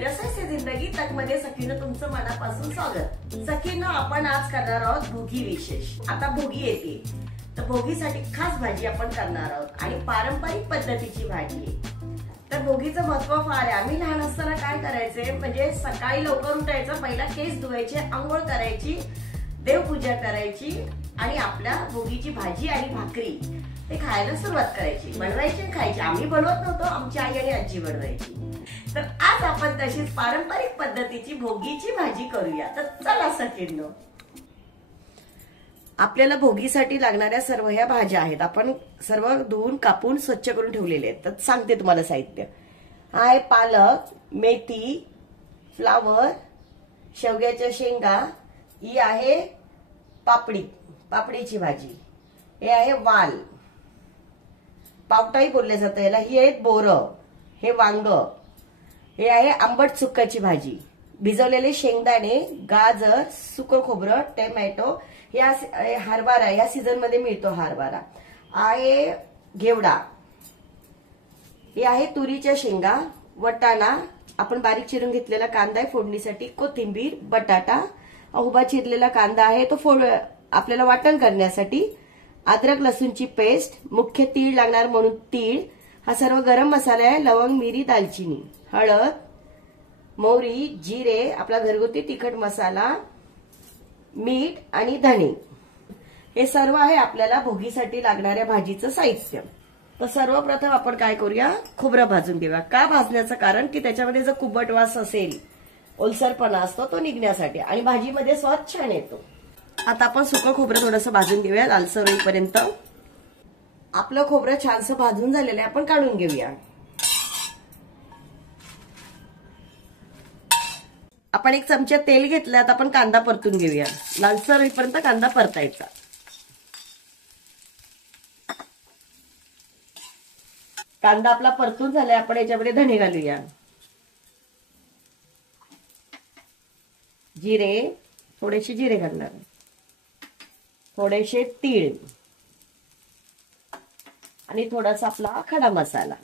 नीरस से जिंदगी तक मध्ये सखीनं तुमचं मनापासून स्वागत। सखीनं आपण आज करणार आहोत भोगी विशेष। आता भोगी येते तर भोगीसाठी खास भाजी आपण करणार आहोत आणि पारंपरिक पद्धतीची भाजी आहे। तर भोगीचं महत्व फार आहे। आम्ही लहान असताना काय करायचे म्हणजे सकाळी लवकर उठायचं, पहिला केस धुवायचे, आंघोळ करायची, देवपूजा करायची आणि आपल्या भोगीची भाजी आणि भाकरी ते खायला सुरुवात करायची, बनवायची आणि खायची। आम्ही बनवत नव्हतो, आमची आई आणि आजी बनवायची। तर आज आपण तशीच पारंपरिक पद्धतीची भोगीची भाजी करूया। तर चला सखींनो, आपल्याला भोगीसाठी लागणाऱ्या सर्व ह्या भाज्या आहेत। आपण सर्व धुवून कापून स्वच्छ करून ठेवलेले आहेत। तर सांगते तुम्हाला साहित्य आहे। पालक, मेथी, फ्लावर, शेवग्याच्या शेंगा, ही आहे पापडीची भाजी, हे आहे वाल, पावटाही बोलले जातं याला, ही आहेत बोरं, हे वांग, हे आहे आंबट चुक्काची भाजी, भिजवलेले शेंगदाणे, गाजर, सुकं खोबरं, टोमॅटो, या हरभरा या सीझन मध्ये मिळतो हरभरा आहे, घेवडा, हे आहे तुरीच्या शेंगा, वटाणा, आपण बारीक चिरून घेतलेला कांदा आहे फोडणीसाठी, कोथिंबीर, बटाटा, उभा चिरलेला कांदा आहे तो आपल्याला वाटण करण्यासाठी, अद्रक लसूणची पेस्ट, मुख्य तीळ लागणार म्हणून तीळ, हा सर्व गरम मसाला आहे, लवंग, मिरी, दालचिनी, हळद, मोहरी, जिरे, आपला घरगुती तिखट मसाला, मीठ आणि धणे, हे सर्व आहे आपल्याला भोगीसाठी लागणाऱ्या भाजीचं साहित्य। तर सर्वप्रथम आपण काय करूया, खोबरं भाजून घेऊया। का भाजण्याचं कारण की त्याच्यामध्ये जर कुबट वास असेल, ओलसरपणा असतो तो निघण्यासाठी आणि भाजीमध्ये स्वाद छान येतो। आता आपण सुकं खोबरं थोडंसं भाजून घेऊया लालसर होईपर्यंत। आपलं खोबरं छानसं भाजून झालेलं आहे, आपण काढून घेऊया। आपण एक चमचा तेल घेतलं, आता आपण कांदा परतून घेऊया, लालसर होईपर्यंत कांदा परतायचा। कांदा आपला परतून झालाय, आपण याच्यामध्ये धणे घालूया, जिरे, थोडेसे जिरे घालणार, थोडेसे तीळ आणि थोडासा आपला खडा मसाला,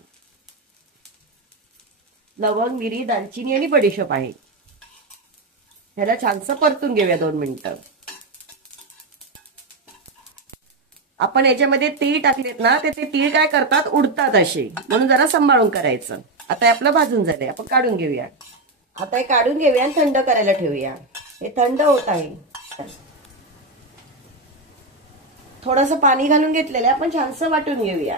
लवंग, मिरी, दालचिनी आणि बडीशेप आहे। ह्याला छानसं परतून घेऊया 2 मिनिटं। आपण याच्यामध्ये तीळ टाकलेत ना, ते तीळ काय करतात, उडतात असे, म्हणून जरा सांभाळून करायचं। आता आपलं भाजून झालंय, आपण काढून घेऊया। आता हे काढून घेऊया आणि थंड करायला ठेवूया। हे थंड होत आहे, थोडंसं पाणी घालून घेतलेलं आहे, आपण छानसं वाटून घेऊया।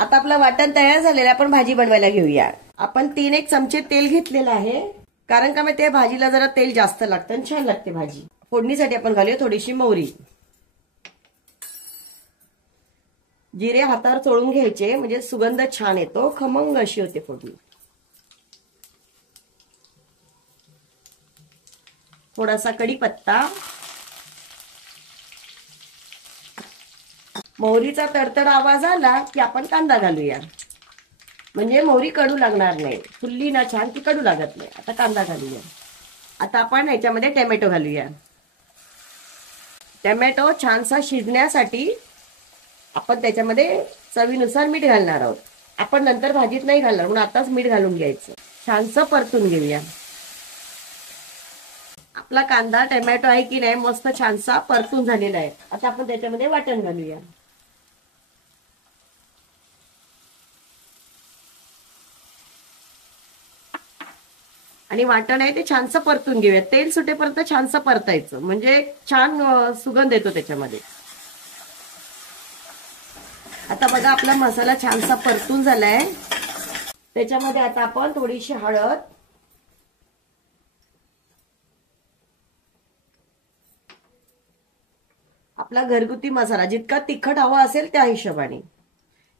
आता आपलं वाटण तयार झालेलं आहे, आपण भाजी बनवायला घेऊया। आपण 3-1 चमचे तेल घेतलेलं आहे, कारण का त्या भाजीला जरा तेल जास्त लागतं आणि छान लागते भाजी। फोडणीसाठी आपण घालूया थोडीशी मोहरी, जिरे हातावर चोळून घ्यायचे, म्हणजे सुगंध छान येतो, खमंग अशी होते फोडणी। थोडासा कढीपत्ता, मोहरीचा तडतड आवाज आला की आपण कांदा घालूया, म्हणजे मोहरी कडू लागणार नाही, फुल्ली ना छान ती कडू लागत नाही। आता कांदा घालूया। आता आपण ह्याच्यामध्ये टोमॅटो घालूया। टोमॅटो छानसा शिजण्यासाठी आपण त्याच्यामध्ये चवीनुसार मीठ घालणार आहोत। आपण नंतर भाजीत नाही घालणार, म्हणून आताच मीठ घालून घ्यायचं। छानसं परतून घेऊया। आपला कांदा टोमॅटो आहे की नाही मस्त छानसा परतून झालेला आहे। आता आपण त्याच्यामध्ये वाटण घालूया। आणि वाटण आहे ते छानसं परतून घेऊया, तेल सुटेपर्यंत छानसं परतायचं, म्हणजे छान सुगंध येतो त्याच्यामध्ये। आता बघा आपला मसाला छानसा परतून झालाय, त्याच्यामध्ये आता आपण थोडीशी हळद, आपला घरगुती मसाला, जितका तिखट हवा असेल त्या हिशोबाने।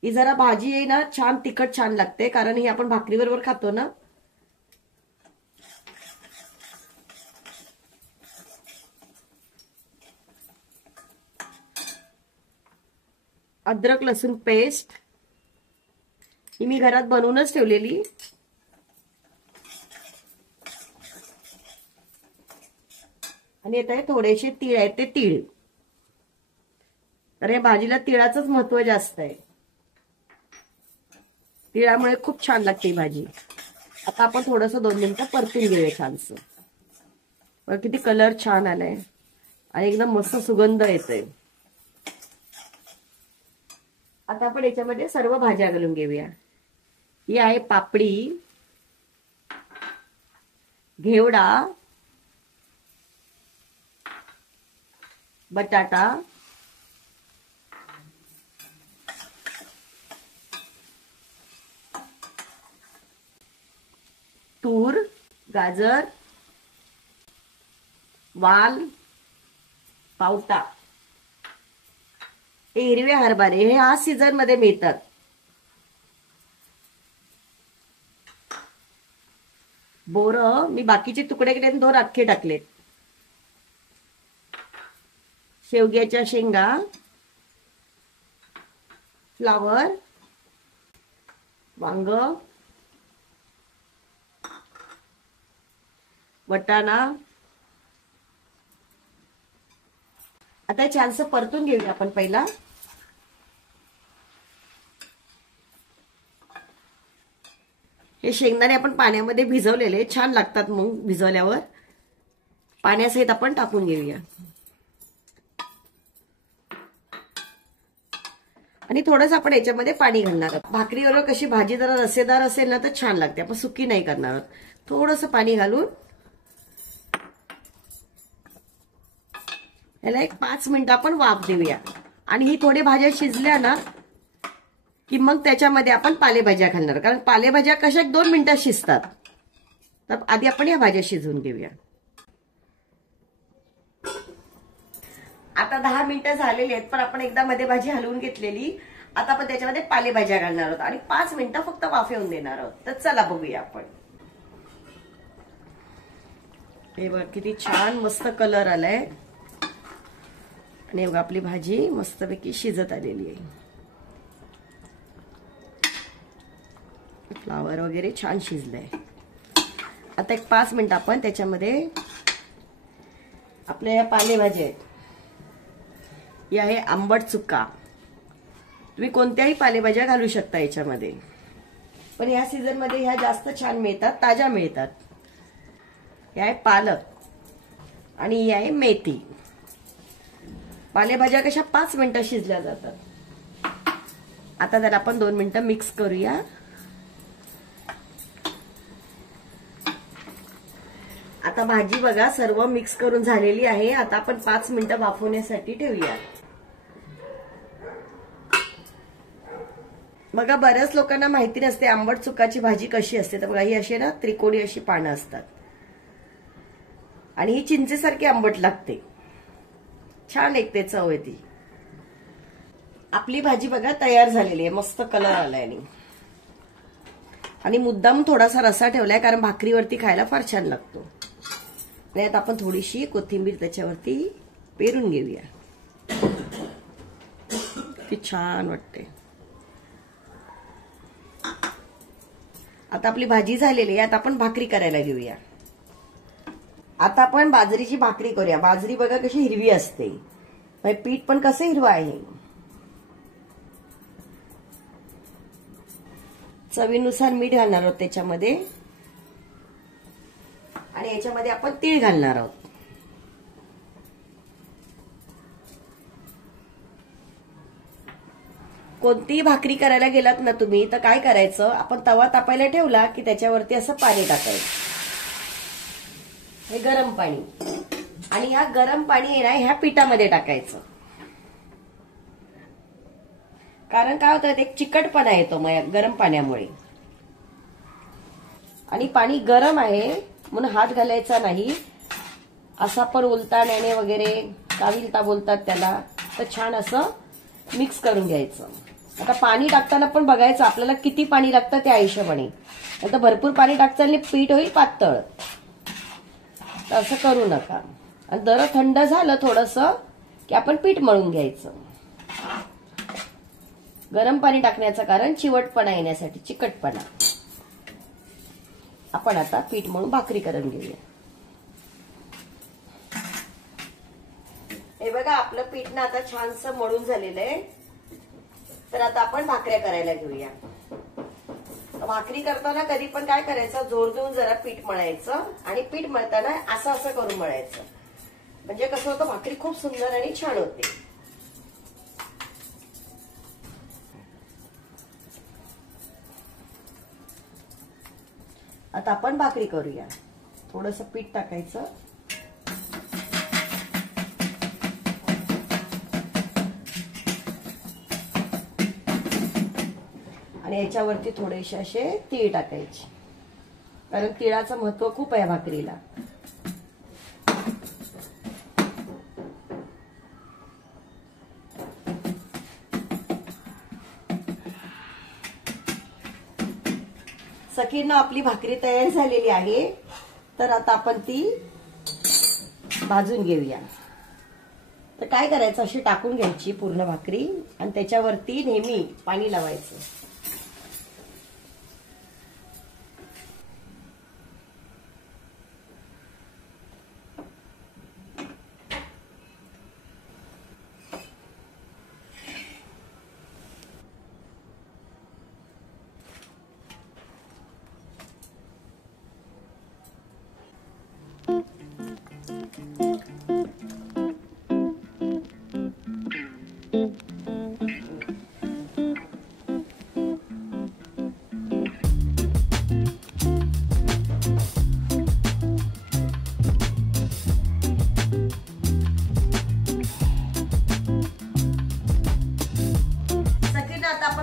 ही जरा भाजी आहे ना छान तिखट छान लागते, कारण ही आपण भाकरी बरोबर खातो ना। अद्रक लसूण पेस्ट, ही मी घरात बनवूनच ठेवलेली, आणि आता हे थोडेसे तीळ आहेत, ते तीळ, तर या भाजीला तिळाचंच महत्त्व जास्त आहे। तिळामुळे खूप छान लागते ही भाजी. आता आपण थोडंसं 2 मिनिटं परतून घेऊया छानसं. बघ किती कलर छान आलाय आणि एकदम मस्त सुगंध येतोय. आता आपण याच्यामध्ये सर्व भाज्या घालून घेऊया. ही आहे पापडी, घेवडा, बटाटा, तूर, गाजर, वाल, पावटा, हे हिरवे हरभरे हे ह्या सीझन मध्ये मिळतात. बोर मी बाकीचे तुकडे केले 2 अख्खे टाकलेत. शेवग्याच्या शेंगा, फ्लावर, वांग, वटाणा. आता छानसं परतून घेऊया आपण पहिला. हे शेंगदाणे आपण पाण्यामध्ये भिजवलेले छान लागतात. मग भिजवल्यावर पाण्यासहित आपण टाकून घेऊया. आणि थोडंसं आपण याच्यामध्ये पाणी घालणार आहोत. भाकरीवर कशी भाजी जरा रसेदार असेल ना तर छान लागते. आपण सुकी नाही करणार आहोत. थोडंसं पाणी घालून याला एक 5 मिनिटं आपण वाफ देऊया. आणि ही थोडी भाज्या शिजल्या ना की मग त्याच्यामध्ये आपण पालेभाज्या घालणार. कारण पालेभाज्या कशा 2 मिनिटात शिजतात. तर आधी आपण या भाज्या शिजवून घेऊया. आता 10 मिनिटं झालेली आहेत पण आपण एकदा मध्ये भाजी हलवून घेतलेली. आता आपण त्याच्यामध्ये पालेभाज्या घालणार आहोत आणि 5 मिनिटं फक्त वाफ येऊन देणार आहोत. तर चला बघूया आपण. हे बघ किती छान मस्त कलर आलाय आणि बघा आपली भाजी मस्तपैकी शिजत आलेली आहे. फ्लावर वगैरे छान शिजलंय. आता एक 5 मिनिटं आपण त्याच्यामध्ये आपल्या या पालेभाज्या आहेत. ही आहे आंबट चुका. तुम्ही कोणत्याही पालेभाज्या घालू शकता याच्यामध्ये. पण या सीझन मध्ये ह्या जास्त छान मिळतात, ताज्या मिळतात. ही आहे पालक आणि ही आहे मेथी. पालेभाज्या कशा 5 मिनिटं शिजल्या जातात. आता त्याला आपण 2 मिनिटं मिक्स करूया. आता भाजी बघा सर्व मिक्स करून झालेली आहे. आता आपण 5 मिनिटं वाफवण्यासाठी ठेवूया. बघा बऱ्याच लोकांना माहिती नसते आंबट चुकाची भाजी कशी असते. तर बघा ही अशी ना त्रिकोणी अशी पानं असतात आणि ही चिंचेसारखी आंबट लागते. छान एक ते चव येते. आपली भाजी बघा तयार झालेली आहे. मस्त कलर आलाय आणि मुद्दाम थोडासा रसा ठेवलाय कारण भाकरीवरती खायला फार छान लागतो. त्यात आपण थोडीशी कोथिंबीर त्याच्यावरती पेरून घेऊया. किती छान वाटते. आता आपली भाजी झालेली आहे. आता आपण भाकरी करायला घेऊया. आता आपण बाजरीची भाकरी करूया. बाजरी बघा कशी हिरवी असते. पीठ पण कसं हिरवं आहे. चवीनुसार मीठ घालणार आहोत त्याच्यामध्ये आणि याच्यामध्ये आपण तीळ घालणार आहोत. कोणतीही भाकरी करायला गेलात ना तुम्ही तर काय करायचं, आपण तवा तापायला ठेवला की त्याच्यावरती असं पाणी टाकायचं. हे गरम पाणी आणि ह्या गरम पाणी आहे ना ह्या पिठामध्ये टाकायचं. कारण काय होतं एक चिकटपणा येतो मग गरम पाण्यामुळे. आणि पाणी गरम आहे म्हणून हात घालायचा नाही. असा पण उलताण्याने वगैरे काविलता बोलतात त्याला. तर छान असं मिक्स करून घ्यायचं. आता पाणी टाकताना पण बघायचं आपल्याला किती पाणी लागतं त्या हिशोबाने. आता भरपूर पाणी टाकताना पीठ होईल पातळ. तर असं करू नका. आणि जरा थंड झालं थोडंसं की आपण पीठ मळून घ्यायचं. गरम पाणी टाकण्याचं कारण चिवटपणा येण्यासाठी, चिकटपणा. आपण आता पीठ मळून भाकरी करून घेऊया. हे बघा आपलं पीठ ना आता छानसं मळून झालेलं आहे. तर आता आपण भाकऱ्या करायला घेऊया. भाकरी करताना कधी पण काय करायचं, जोर देऊन जरा पीठ मळायचं आणि पीठ मळताना असं असं करून मळायचं. म्हणजे कसं होतं, भाकरी खूप सुंदर आणि छान होते. आता आपण भाकरी करूया. थोडंसं पीठ टाकायचं आणि याच्यावरती थोडेसे असे तीळ टाकायचे, कारण तिळाचं महत्व खूप आहे भाकरीला. सखींनो, आपली भाकरी तयार झालेली आहे. तर आता आपण ती भाजून घेऊया. तर काय करायचं, अशी टाकून घ्यायची पूर्ण भाकरी आणि त्याच्यावरती नेहमी पाणी लावायचं.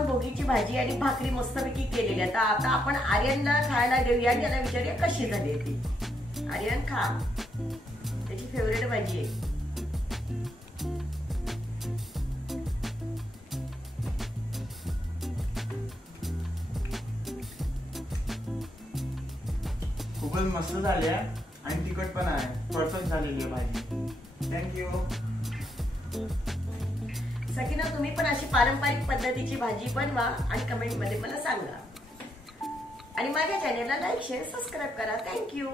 भोगीची भाजी आणि भाकरी मस्तपैकी केलेली आहे. आता आपण आर्यनला खायला देऊया आणि त्याला विचारूया कशी झाली ती. आर्यन, खा, त्याची फेवरेट भाजी आहे. खूपच मस्त झाली आहे आणि तिखट पण आहे. परफेक्ट झालेली आहे भाजी. थँक्यू. सखीना, तुम्ही पण अशी पारंपरिक पद्धतीची भाजी बनवा आणि कमेंट मध्ये मला सांगा. आणि माझ्या चॅनलला लाईक, शेअर, सबस्क्राईब करा. थँक्यू.